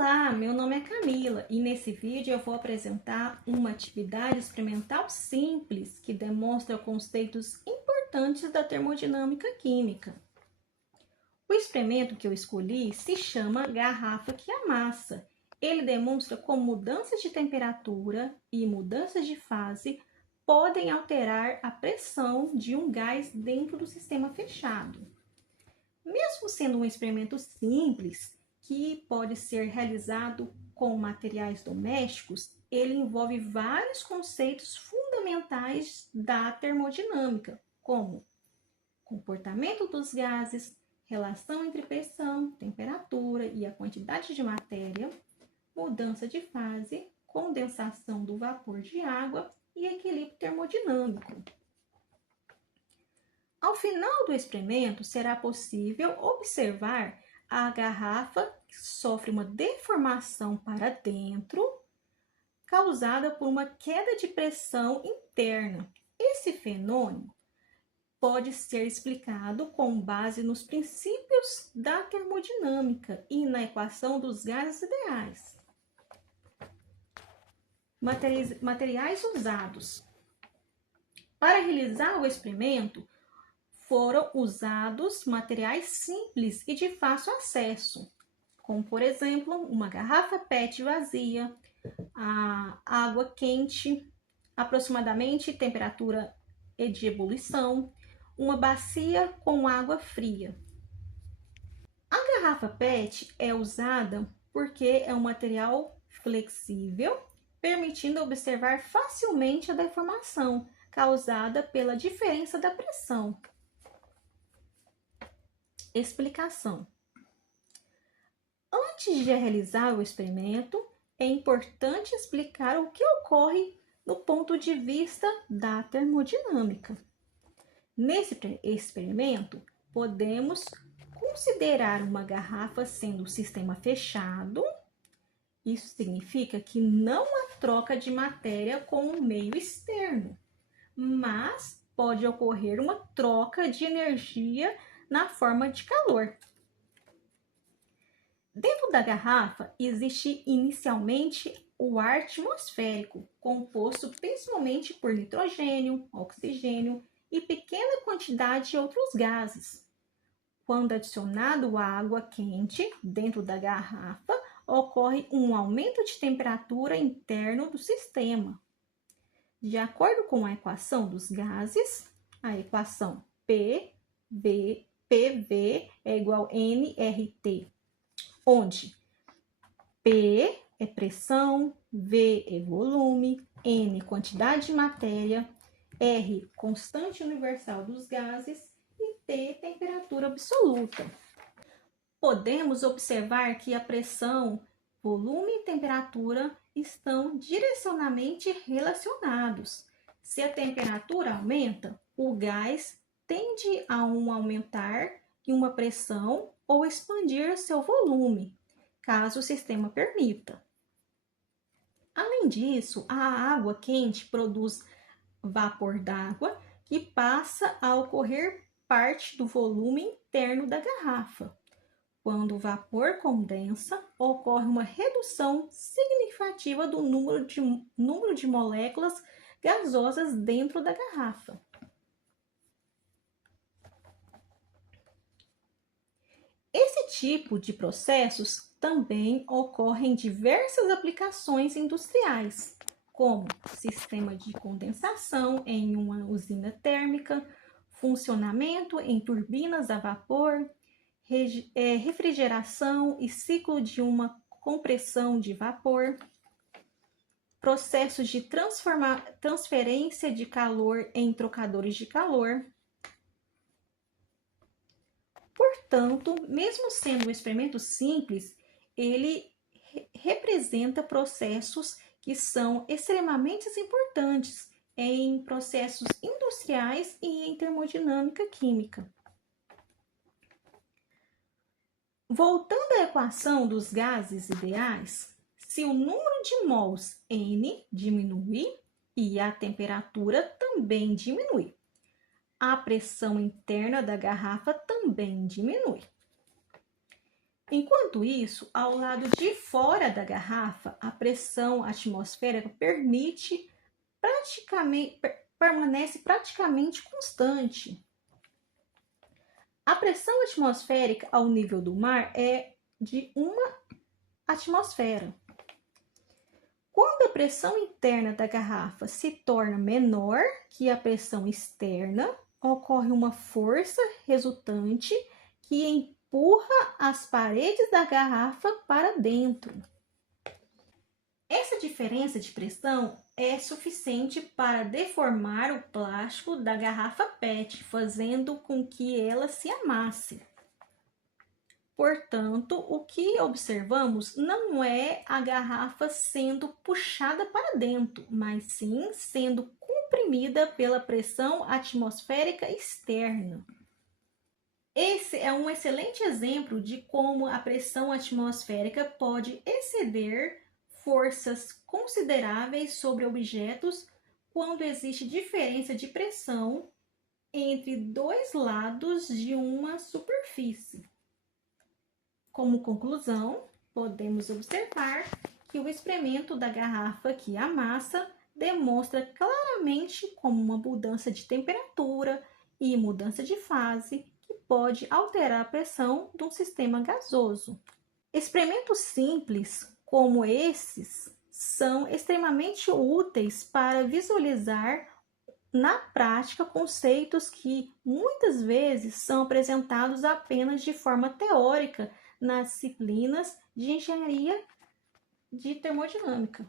Olá, meu nome é Camila e nesse vídeo eu vou apresentar uma atividade experimental simples que demonstra conceitos importantes da termodinâmica química. O experimento que eu escolhi se chama Garrafa que Amassa. Ele demonstra como mudanças de temperatura e mudanças de fase podem alterar a pressão de um gás dentro do sistema fechado. Mesmo sendo um experimento simples, que pode ser realizado com materiais domésticos, ele envolve vários conceitos fundamentais da termodinâmica, como comportamento dos gases, relação entre pressão, temperatura e a quantidade de matéria, mudança de fase, condensação do vapor de água e equilíbrio termodinâmico. Ao final do experimento, será possível observar a garrafa que sofre uma deformação para dentro, causada por uma queda de pressão interna. Esse fenômeno pode ser explicado com base nos princípios da termodinâmica e na equação dos gases ideais. Materiais usados. Para realizar o experimento, foram usados materiais simples e de fácil acesso, como por exemplo, uma garrafa PET vazia, a água quente, aproximadamente temperatura de ebulição, uma bacia com água fria. A garrafa PET é usada porque é um material flexível, permitindo observar facilmente a deformação causada pela diferença da pressão. Explicação. Antes de realizar o experimento, é importante explicar o que ocorre do ponto de vista da termodinâmica. Nesse experimento, podemos considerar uma garrafa sendo um sistema fechado. Isso significa que não há troca de matéria com o meio externo, mas pode ocorrer uma troca de energia na forma de calor. Dentro da garrafa existe inicialmente o ar atmosférico, composto principalmente por nitrogênio, oxigênio e pequena quantidade de outros gases. Quando adicionado água quente dentro da garrafa, ocorre um aumento de temperatura interno do sistema. De acordo com a equação dos gases, a equação PV é igual a nRT, onde P é pressão, V é volume, N quantidade de matéria, R constante universal dos gases e T temperatura absoluta. Podemos observar que a pressão, volume e temperatura estão direcionalmente relacionados. Se a temperatura aumenta, o gás tende a aumentar em uma pressão ou expandir seu volume, caso o sistema permita. Além disso, a água quente produz vapor d'água que passa a ocorrer parte do volume interno da garrafa. Quando o vapor condensa, ocorre uma redução significativa do número de moléculas gasosas dentro da garrafa. Esse tipo de processos também ocorre em diversas aplicações industriais, como sistema de condensação em uma usina térmica, funcionamento em turbinas a vapor, refrigeração e ciclo de uma compressão de vapor, processos de transferência de calor em trocadores de calor. Portanto, mesmo sendo um experimento simples, ele representa processos que são extremamente importantes em processos industriais e em termodinâmica química. Voltando à equação dos gases ideais, se o número de mols N diminui e a temperatura também diminui, a pressão interna da garrafa também diminui. Enquanto isso, ao lado de fora da garrafa, a pressão atmosférica permanece praticamente constante. A pressão atmosférica ao nível do mar é de 1 atmosfera. Quando a pressão interna da garrafa se torna menor que a pressão externa, ocorre uma força resultante que empurra as paredes da garrafa para dentro. Essa diferença de pressão é suficiente para deformar o plástico da garrafa PET, fazendo com que ela se amasse. Portanto, o que observamos não é a garrafa sendo puxada para dentro, mas sim sendo comprimida pela pressão atmosférica externa. Esse é um excelente exemplo de como a pressão atmosférica pode exceder forças consideráveis sobre objetos quando existe diferença de pressão entre dois lados de uma superfície. Como conclusão, podemos observar que o experimento da garrafa que amassa demonstra claramente como uma mudança de temperatura e mudança de fase que pode alterar a pressão de um sistema gasoso. Experimentos simples como esses são extremamente úteis para visualizar na prática conceitos que muitas vezes são apresentados apenas de forma teórica nas disciplinas de engenharia de termodinâmica.